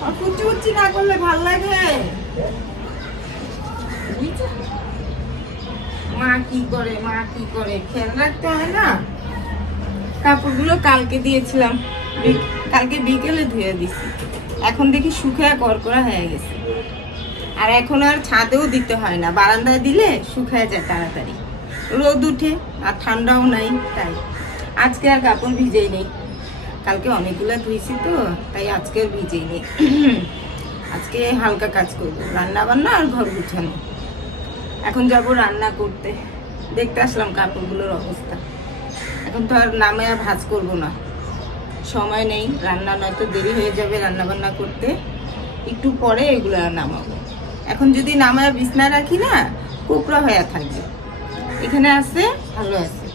না করলে লাগে। মা কি করে, মা কি করে? খেয়াল রাখতে হয় না? কাপড়গুলো কালকে দিয়েছিলাম। কালকে বিকেলে ধুয়ে দিছি। এখন দেখি শুকায় করকরা হয়ে গেছে। আর এখন আর ছাদেও দিতে হয় না। বারান্দায় দিলে শুকায় যায় তাড়াতাড়ি। রোদ উঠে আর ঠান্ডাও নাই, তাই। আজকে আর কাপড় ভিজেই নেই। কালকে অনেকগুলো ধুইছি তো, তাই আজকে আর ভিজেই নেই আজকে হালকা কাজ করব রান্না বান্না আর ঘর গুছানো। এখন যাব রান্না করতে। দেখতে আসলাম কাপড়গুলোর অবস্থা। এখন তো আর নামে আর ভাজ করব না। সময় নেই, রান্না নয়তো দেরি হয়ে যাবে রান্না বান্না করতে। একটু পরে এগুলো নামাবো। এখন যদি নামায় বিছনা রাখি না, কুকড়া হয়ে থাকবে। এখানে আছে, ভালো আছে।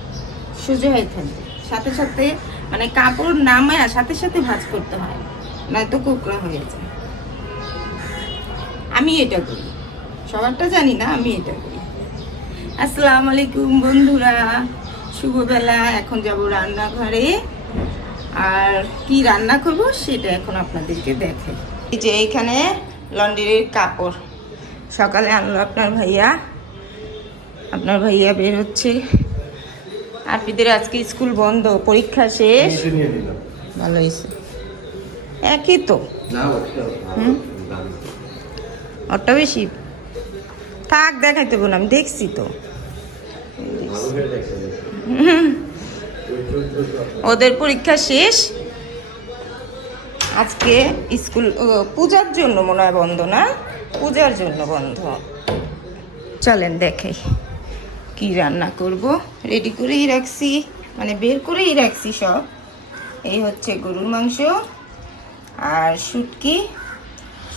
সোজা হয়ে থাকবে। সাথে সাথে মানে কাপড় নামায় সাথে সাথে ভাজ করতে হয়, নয়তো কুকড়া হয়ে যায়। আমি এটা করি। সবারটা জানি না, আমি এটা করি। আসসালামু আলাইকুম বন্ধুরা, শুভবেলা, এখন যাব রান্নাঘরে। আর কি রান্না করব সেটা এখন আপনাদেরকে দেখে। এই যে এইখানে লন্ড্রির কাপড়। সকালে আনলো আপনার ভাইয়া। আপনার ভাইয়া বের হচ্ছে। আরপিদের আজকে স্কুল বন্ধ পরীক্ষা শেষ। ভালো হয়েছে। একই তো। না ওটা বেশি? থাক দেখাইতে বললাম আমি দেখছি তো। ওদের পরীক্ষা শেষ। আজকে স্কুল পূজার জন্য মনে হয় বন্ধ না? পূজার জন্য বন্ধ। চলেন দেখে কি রান্না করব? রেডি করেই রাখছি। মানে বের করেই রাখছি সব। এই হচ্ছে গরুর মাংস আর শুটকি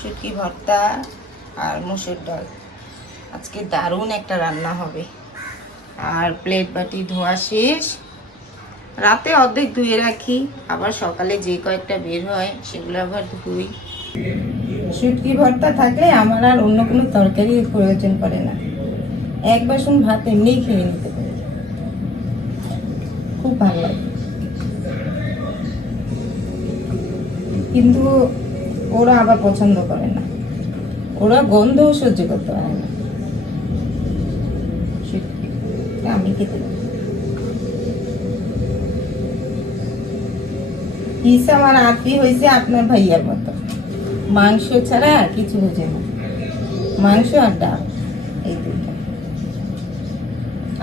শুটকি ভর্তা আর মুসুর ডাল। আজকে দারুণ একটা রান্না হবে। আর প্লেট বাটি ধোয়া শেষ। রাতে অর্ধেক ধুয়ে রাখি। আবার সকালে যে কয়েকটা বের হয়, সেগুলো আবার ধুই। শুটকি ভর্তা থাকলে আমার আর অন্য কোনো তরকারির প্রয়োজন পড়ে না। এক বাসন ভাত এমনিই খেয়ে নিতে পারি। খুব ভালো লাগে। কিন্তু ওরা আবার পছন্দ করে না। ওরা গন্ধও সহ্য করতে পারে না। আমি খেতে পিস আমার আত্মি হয়েছে আপনার ভাইয়ার মতো। মাংস ছাড়া কিছু বোঝে না। মাংস আর ডাল, এই দুইটা।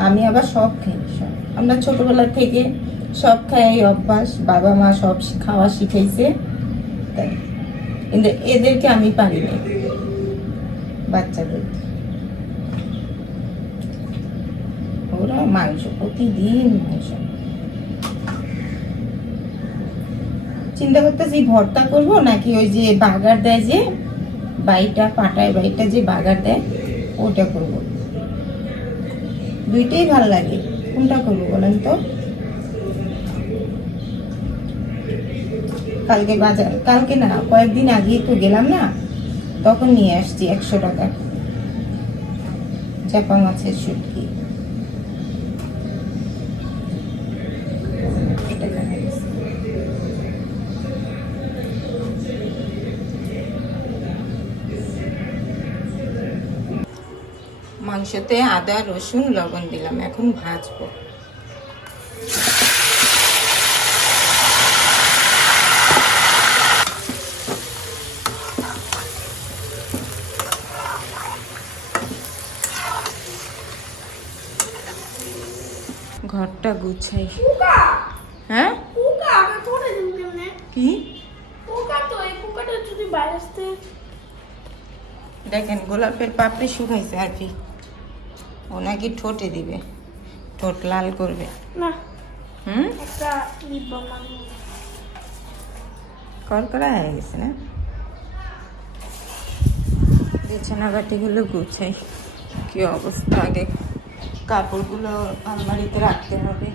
আমি আবার সব খাই, সব। আমরা ছোটবেলা থেকে সব খাই অভ্যাস। বাবা মা সব খাওয়া শিখাইছে। তাই। কিন্তু এদেরকে আমি পারি না বাচ্চাদের। ওরা মাংস প্রতিদিন মাংস। চিন্তা করতেছি, ভর্তা করব নাকি ওই যে বাগার দেয় যে, বাইটা, পাটায় বাইটা যে বাগার দেয় ওটা করব। দুইটাই ভালো লাগে। কোনটা করব বলেন তো? কালকে বাজার, কালকে না, কয়েকদিন আগে তো গেলাম না, তখন নিয়ে আসছি একশো টাকা। চাপা মাছের শুটকি এটা দেখা গেছে। মাংসতে আদা রসুন লবণ দিলাম। এখন ভাজবো। ঘরটা গুছাই। হ্যাঁ? কি? দেখেন গোলাপের পাপড়ি শুকাইছে আর কি। নাকি ঠোঁটে দিবে? ঠোঁট লাল করবে। না। হুম? একটা লিপ বাম আমি করা হয়ে গেছে না? বিছানা বাটিগুলো গুছাই। কি অবস্থা? আগে কাপড়গুলো আলমারিতে রাখতে হবে।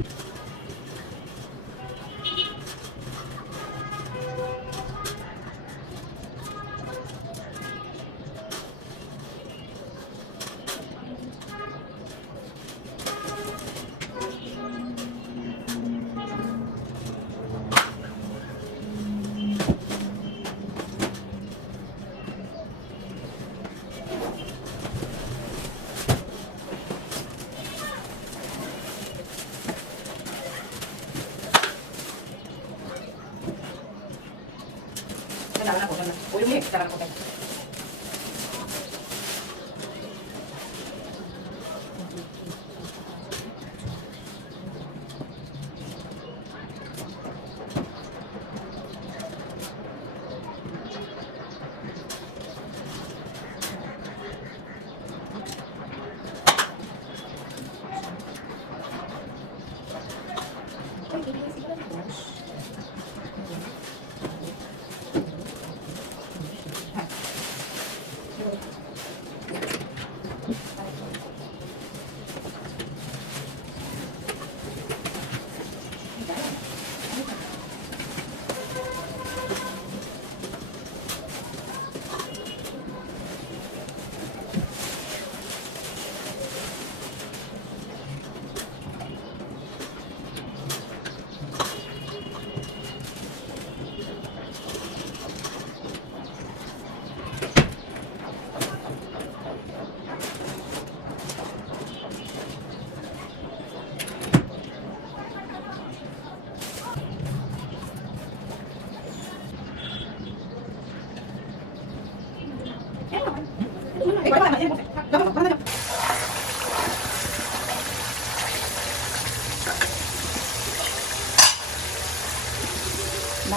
ওই রুমে এক্সট্রা রান্না করবে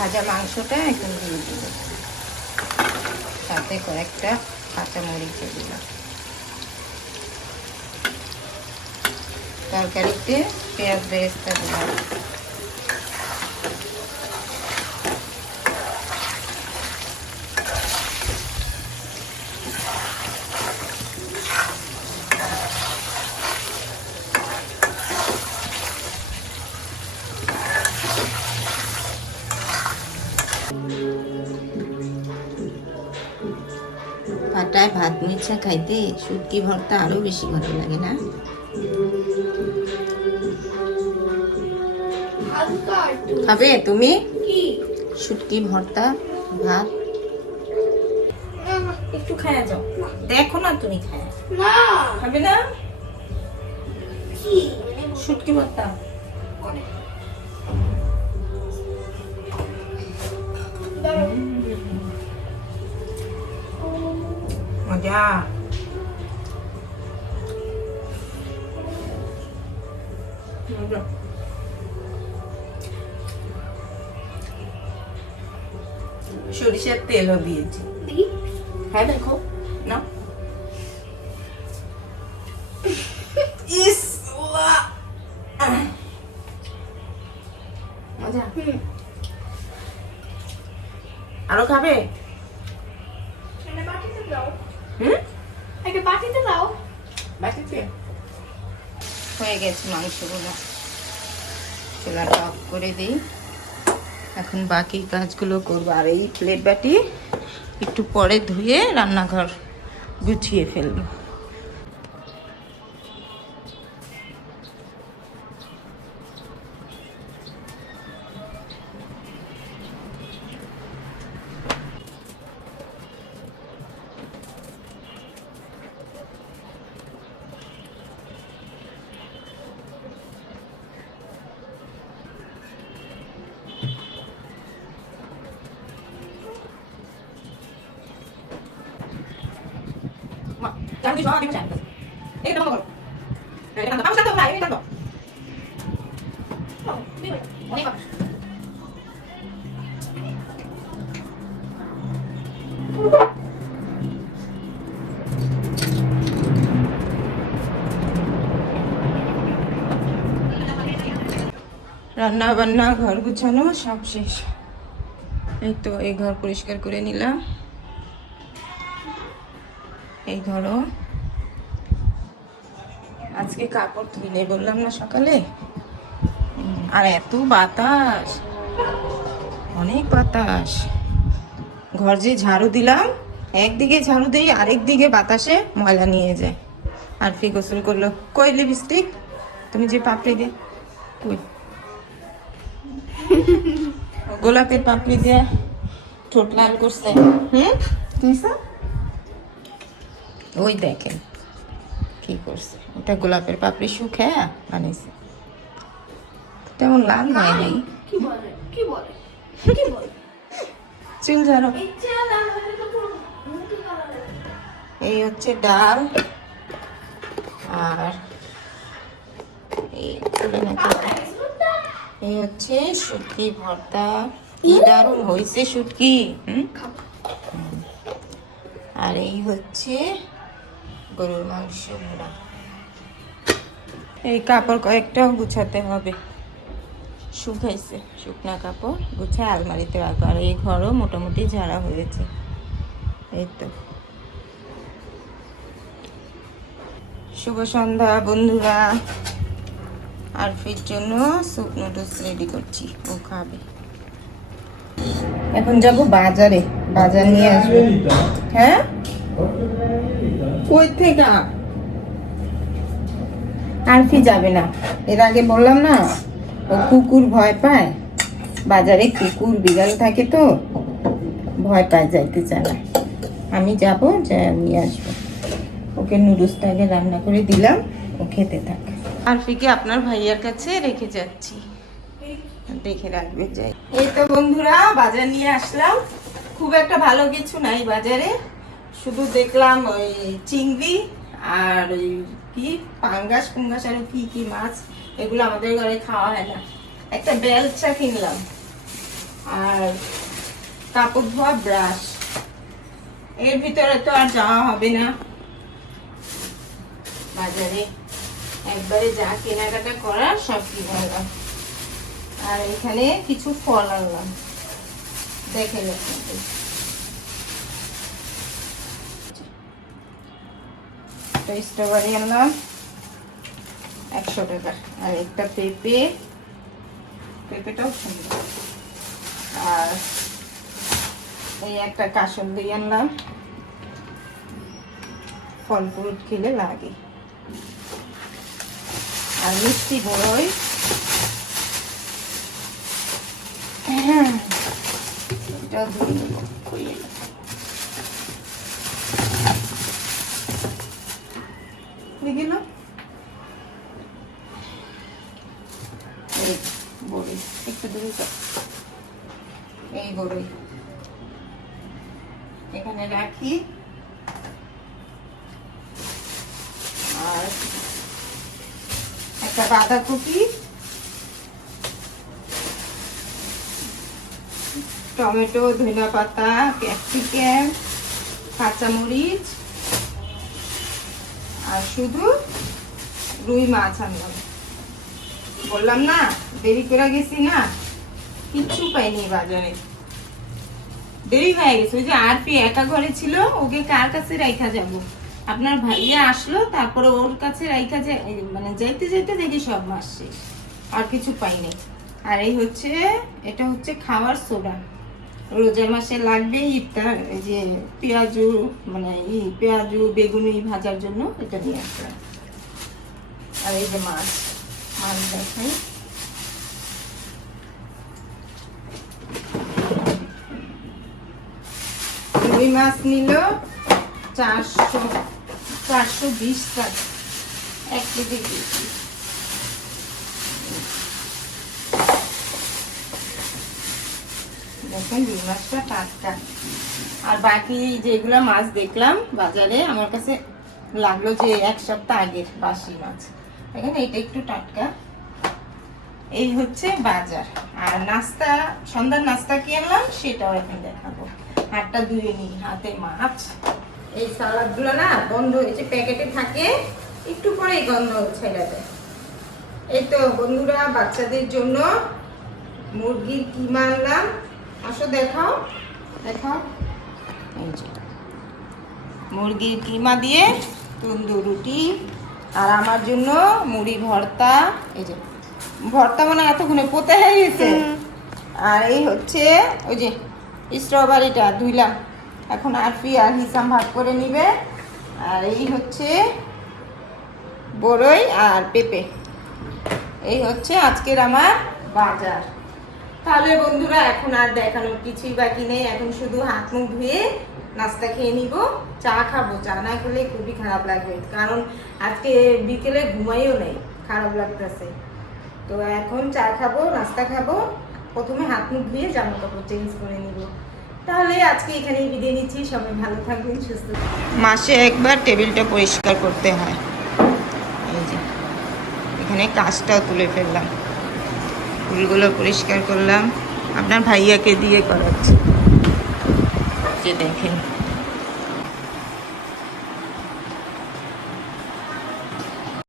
ভাজা মাংসটা এখন দিয়ে দিল সাথে কয়েকটা কাঁচা মরিচ দিলাম। তরকারিতে পেঁয়াজ বেরেস্তা দিলাম মিছা খাইতে শুটকি ভর্তা আরও বেশি ভালো লাগে না? খাবে তুমি? কি? শুটকি ভর্তা ভাত? একটু খায়া যাও। দেখো না তুমি খায়া না। খাবে না? কি? শুটকি ভর্তা। দাঁড়াও। মজা মজা। সরিষার তেলও দিয়েছি দেখি হ্যাঁ দেখো হয়ে গেছে মাংসগুলো। চুলাটা অফ করে দিই। এখন বাকি কাজগুলো করব। আর এই প্লেট বাটি একটু পরে ধুয়ে রান্নাঘর গুছিয়ে ফেলব। কথা রান্না বান্না ঘর গুছানো সব শেষ। এই তো এই ঘর পরিষ্কার করে নিলাম। এই ঘরও আজকে কাপড় ধুইলে বললাম না সকালে? আর এত বাতাস। অনেক বাতাস। ঘর যে ঝাড়ু দিলাম একদিকে ঝাড়ু দিই আরেক দিকে বাতাসে ময়লা নিয়ে যায়। আর ফি গোসল করল। কই লিপস্টিক তুমি যে পাপড়ি দে। কই? গোলাপের পাপড়ি দিয়ে ঠোঁট লাল করছে। হুম? ওই দেখেন। কি করছে? ওটা গোলাপের পাপড়ি শুকে বানিয়েছে। তেমন লাল হয় নাই। চুল এই হচ্ছে ডাল। আর এই হচ্ছে শুটকি ভর্তা। কি দারুণ হয়েছে শুটকি। আর এই হচ্ছে গরুর মাংস ভোড়া এই কাপড় কয়েকটাও গুছাতে হবে। শুকাইছে। শুকনা কাপড় গুছায় আলমারিতে রাখব। আর এই ঘরও মোটামুটি ঝাড়া হয়েছে। এই তো। শুভ সন্ধ্যা বন্ধুরা। আরফির জন্য স্যুপ নুডলস রেডি করছি। ও খাবে। এখন যাব বাজারে। বাজার নিয়ে আসব। হ্যাঁ? কই থেকে? আরফি যাবে না? এর আগে বললাম না, ও কুকুর ভয় পায়? বাজারে কুকুর বিড়াল থাকে তো, ভয় পায় যাইতে চায় না। আমি যাব, যা নিয়ে আসব। ওকে নুডলসটা আগে রান্না করে দিলাম, ও খেতে থাক। আরফিকে আপনার ভাইয়ার কাছে রেখে যাচ্ছি। দেখে রাখবে, যাই। এই তো বন্ধুরা, বাজার নিয়ে আসলাম। খুব একটা ভালো কিছু নাই বাজারে। শুধু দেখলাম ওই চিংড়ি আর ওই কি পাঙ্গাস কুঙ্গাস আর কি কি মাছ, এগুলো আমাদের ঘরে খাওয়া হয় না। একটা বেলচা কিনলাম আর কাপড় ধোয়া ব্রাশ। এর ভিতরে তো আর যাওয়া হবে না। বাজারে একবারে যা কেনাকাটা করার সব কিনে আনলাম আর এখানে কিছু ফল আনলাম। দেখে আপনাদের তো স্ট্রবেরি আনলাম একশো টাকা আর একটা পেঁপে। পেঁপেটাও সুন্দর। আর এই একটা কাসন দিয়ে আনলাম। ফল ফ্রুট খেলে লাগে। আর মিষ্টি বড়ই। এটাও ধরে নেব। হয়ে গেল। এই বড়ই এখানে রাখি। আর একটা বাঁধাকপি। টমেটো ধনিয়া পাতা ক্যাপসিকাম কাঁচামরিচ। আর শুধু রুই মাছ আনলাম। বললাম না, দেরি করে গেছি না, কিচ্ছু পাইনি বাজারে। দেরি হয়ে গেছে, ওই যে আরপি একা ঘরে ছিল, ওকে কার কাছে রাইখা যাব? আপনার ভাইয়া আসলো, তারপরে ওর কাছে রাইখা যে মানে যাইতে যাইতে দেখি সব মাস আর কিছু পাইনি। আর এই হচ্ছে, এটা হচ্ছে খাওয়ার সোডা। রোজার মাসে লাগবে ইফতার, এই যে পেঁয়াজু মানে ই পেঁয়াজু, বেগুনি ভাজার জন্য এটা নিয়ে আসলাম আর এই যে মাছ মাছ দেখাই। রুই মাছ নিল চারশো চারশো বিশ টাকা। এক কেজি। দেখেন রুই মাছটা টাটকা। আর বাকি যেগুলো মাছ দেখলাম বাজারে, আমার কাছে লাগল যে এক সপ্তাহ আগের বাসি মাছ। দেখেন এটা একটু টাটকা। এই হচ্ছে বাজার। আর নাস্তা, সন্ধ্যার নাস্তা কি আনলাম সেটাও এখন দেখাবো। হাতটা ধুয়ে নিই, হাতে মাছ। এই সালাদগুলো না গন্ধ হয়েছে প্যাকেটে থাকে, একটু পরে গন্ধ ছেড়ে দেয়। এই তো বন্ধুরা, বাচ্চাদের জন্য মুরগির কিমা আনলাম। আসো দেখাও দেখাও। এই যে মুরগির কিমা দিয়ে তন্দুর রুটি আর আমার জন্য মুড়ি ভর্তা। এই যে ভর্তা মানে এতক্ষণে পোতে হয়ে গেছে। আর এই হচ্ছে ওই যে স্ট্রবেরিটা ধুইলাম এখন আরফি আর হিসাম ভাগ করে নিবে। আর এই হচ্ছে বড়ই আর পেঁপে। এই হচ্ছে আজকের আমার বাজার। তাহলে বন্ধুরা, এখন আর দেখানোর কিছুই বাকি নেই। এখন শুধু হাত মুখ ধুয়ে নাস্তা খেয়ে নিব। চা খাব। চা না খেলে খুবই খারাপ লাগবে। কারণ আজকে বিকেলে ঘুমাইও নেই। খারাপ লাগতেছে। তো এখন চা খাব, নাস্তা খাব। প্রথমে হাত মুখ ধুয়ে জামা কাপড় চেঞ্জ করে নিব। তাহলে আজকে এখানেই বিদায় নিচ্ছি। সবাই ভালো থাকবেন, সুস্থ মাসে একবার টেবিলটা পরিষ্কার করতে হয়। এই যে, এখানে কাজটাও তুলে ফেললাম। ফুলগুলো পরিষ্কার করলাম। আপনার ভাইয়াকে দিয়ে করাচ্ছি। যে দেখেন।